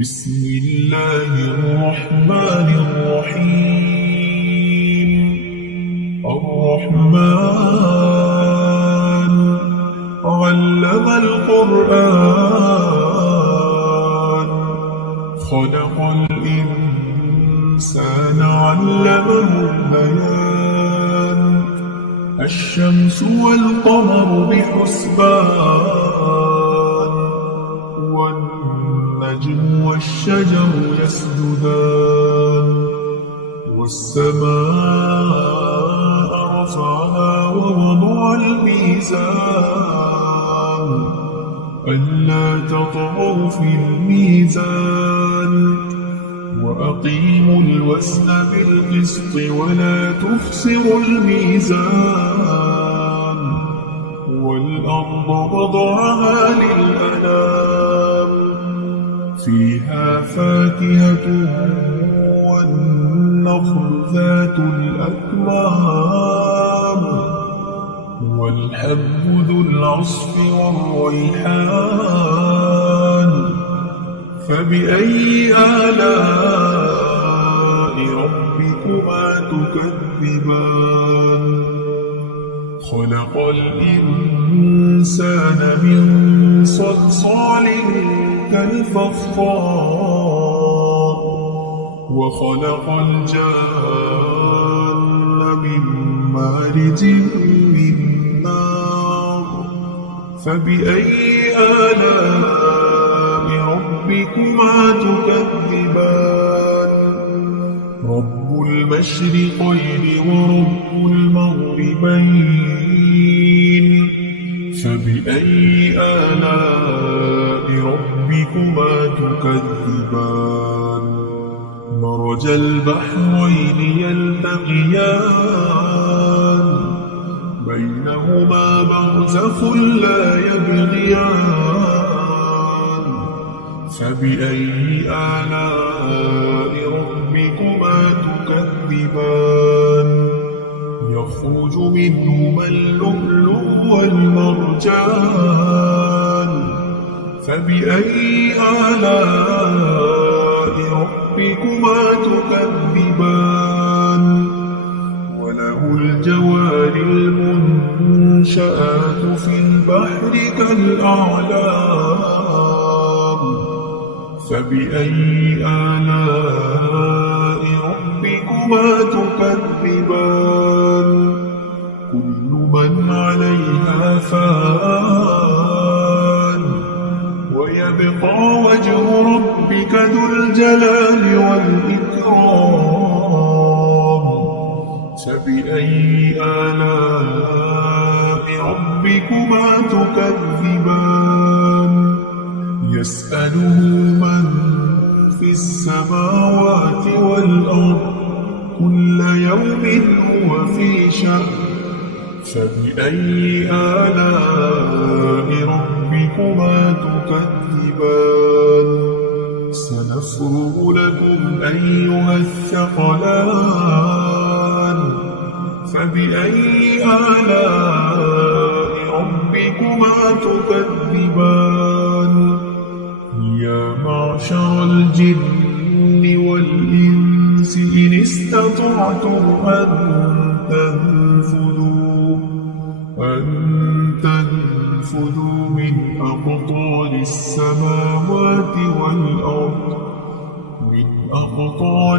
بسم الله الرحمن الرحيم. الرحمن علم القرآن، خلق الإنسان علمه البيان. الشمس والقمر بحسبان، والنجم والشجر يسجدان. والسماء رفعها ووضع الميزان، ألا تطغوا في الميزان. وأقيموا الوزن بالقسط ولا تخسروا الميزان. والأرض وضعها للأنام، فيها فاكهة والنخل ذات الأكمام، والحب ذو العصف والريحان. فبأي آلاء ربكما تكذبان؟ خلق الإنسان من صلصال كالفخار، وخلق الجان من مارج من نار. فبأي آلاء ربكما تكذبان؟ رب المشرقين ورب المغربين، فبأي آلاء ربكما تكذبان؟ مرج البحرين يلتقيان، بينهما برزخ لا يبغيان. فبأي آلاء ربكما تكذبان؟ يخرج منهما اللؤلؤ والمرجان. فبأي آلاء ربكما تكذبان؟ وله الجوار المنشآت في البحر كالأعلام. فبأي آلاء ربكما تكذبان؟ كل من عليها فان، ويبقى وجه ربك ذو الجلال والإكرام. فبأي آلاء ربكما تكذبان؟ يسأله من في السماوات والأرض، كل يوم هو في شأن. فبأي آلاء ربكما تكذبان؟ سنفرغ لكم أيها الثقلان. فبأي آلاء ربكما تكذبان؟ يا معشر الجن والإنس إن استطعتم أن تنفذوا من أقطار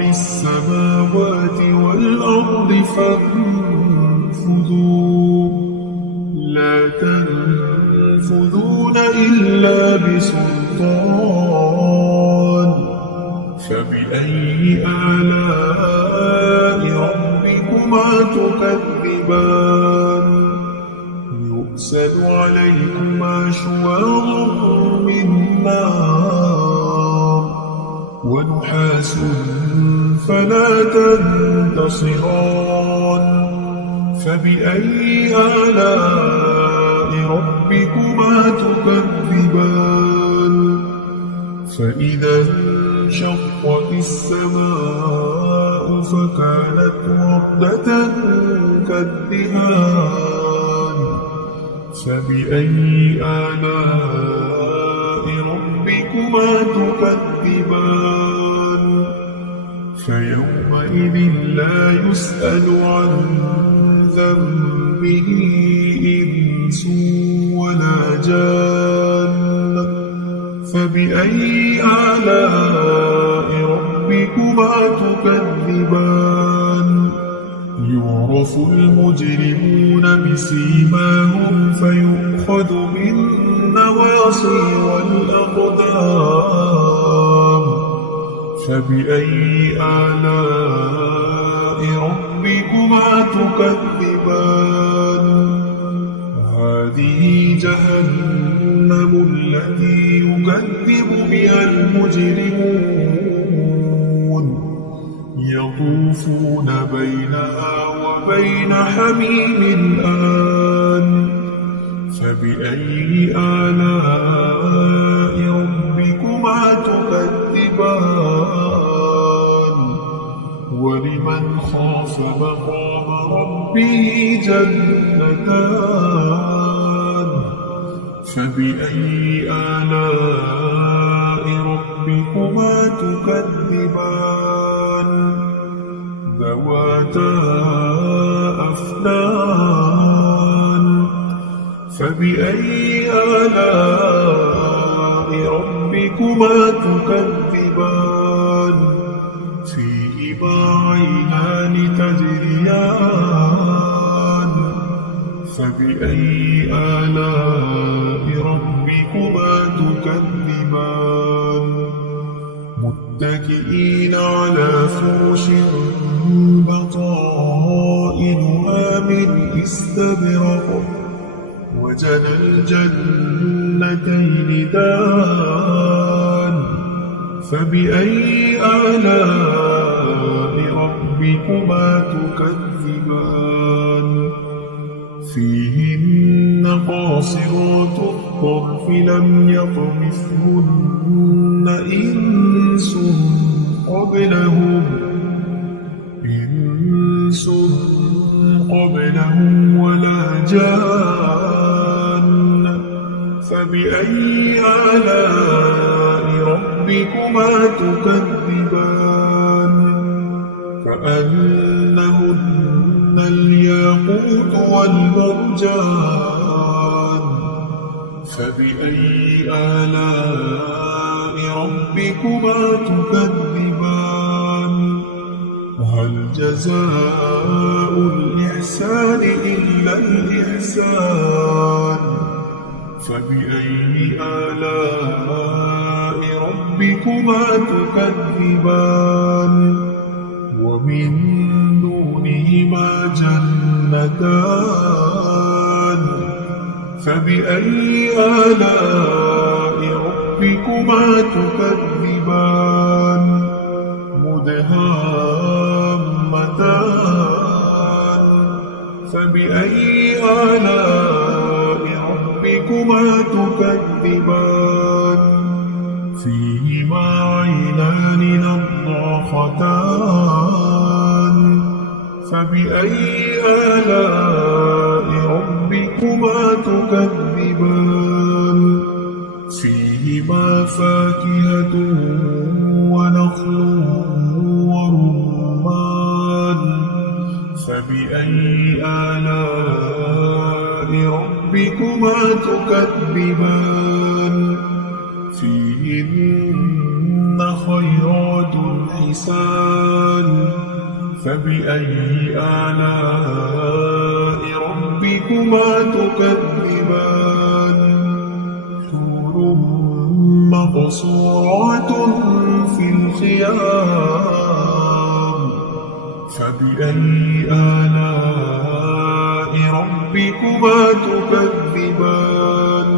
السماوات والأرض فانفذوا. لا تنفذون إلا بسلطان. فبأي آلاء ربكما تكذبان؟ يرسل عليكما شواظ من نار، ونحاس فلا تنتصران. فبأي آلاء ربكما تكذبان؟ فإذا انشقت السماء فكانت وردة كالدهان. فبأي آلاء ربكما ربكما تكذبان فيومئذ لا يسأل عن ذنبه إنس ولا جان فبأي آلاء ربكما تكذبان يعرف المجرمون بسيماهم فيؤخذ بالنواصي والأقدام فبأي آلاء ربكما تكذبان هذه جهنم التي يكذب بها المجرمون يطوفون بينها وبين حميم آن فبأي آلاء ربكما تكذبان ولمن خاف مقام ربه جنتان فبأي آلاء ربكما تكذبان ذواتا أفنان فبأي آلاء ربكما تكذبان فيهما عينان تجريان فبأي آلاء ربكما تكذبان متكئين على فرش بطائنها من استبرق وجنى الجنتين دان فبأي آلاء ربكما تكذبان فيهن قاصرات الطرف لم يطمثهن إنس قبلهم ولا جان فبأي آلاء ربكما تكذبان كأنهن الياقوت والمرجان فبأي آلاء ربكما تكذبان هل جزاء الإحسان إلا الإحسان فبأي آلاء ربكما تكذبان ومن دونهما جنتان فبأي آلاء ربكما تكذبان مدهامتان فبأي آلاء ربكما تكذبان فيهما عينان نضاختان فبأي آلاء ربكما تكذبان فيهما فاكهة ونخل ورمان فبأي آلاء ربكما تكذبان فيهن خيرات حسان فبأي آلاء ربكما تكذبان حور مقصورات في الخيام فبأي آلاء ربكما تكذبان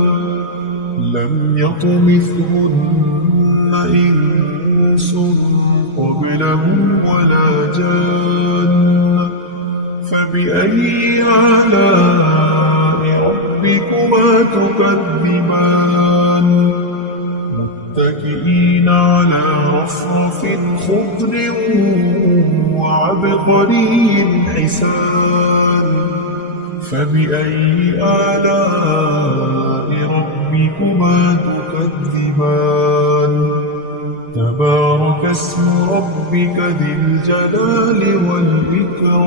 لم يطمثهن إنس قبلهم ولا جان فبأي آلاء ربكما تكذبان متكئين على رفرف خضر وعبقري حسان فبأي آلاء ربكما تكذبان تبارك اسم ربك ذي الجلال والإكرام.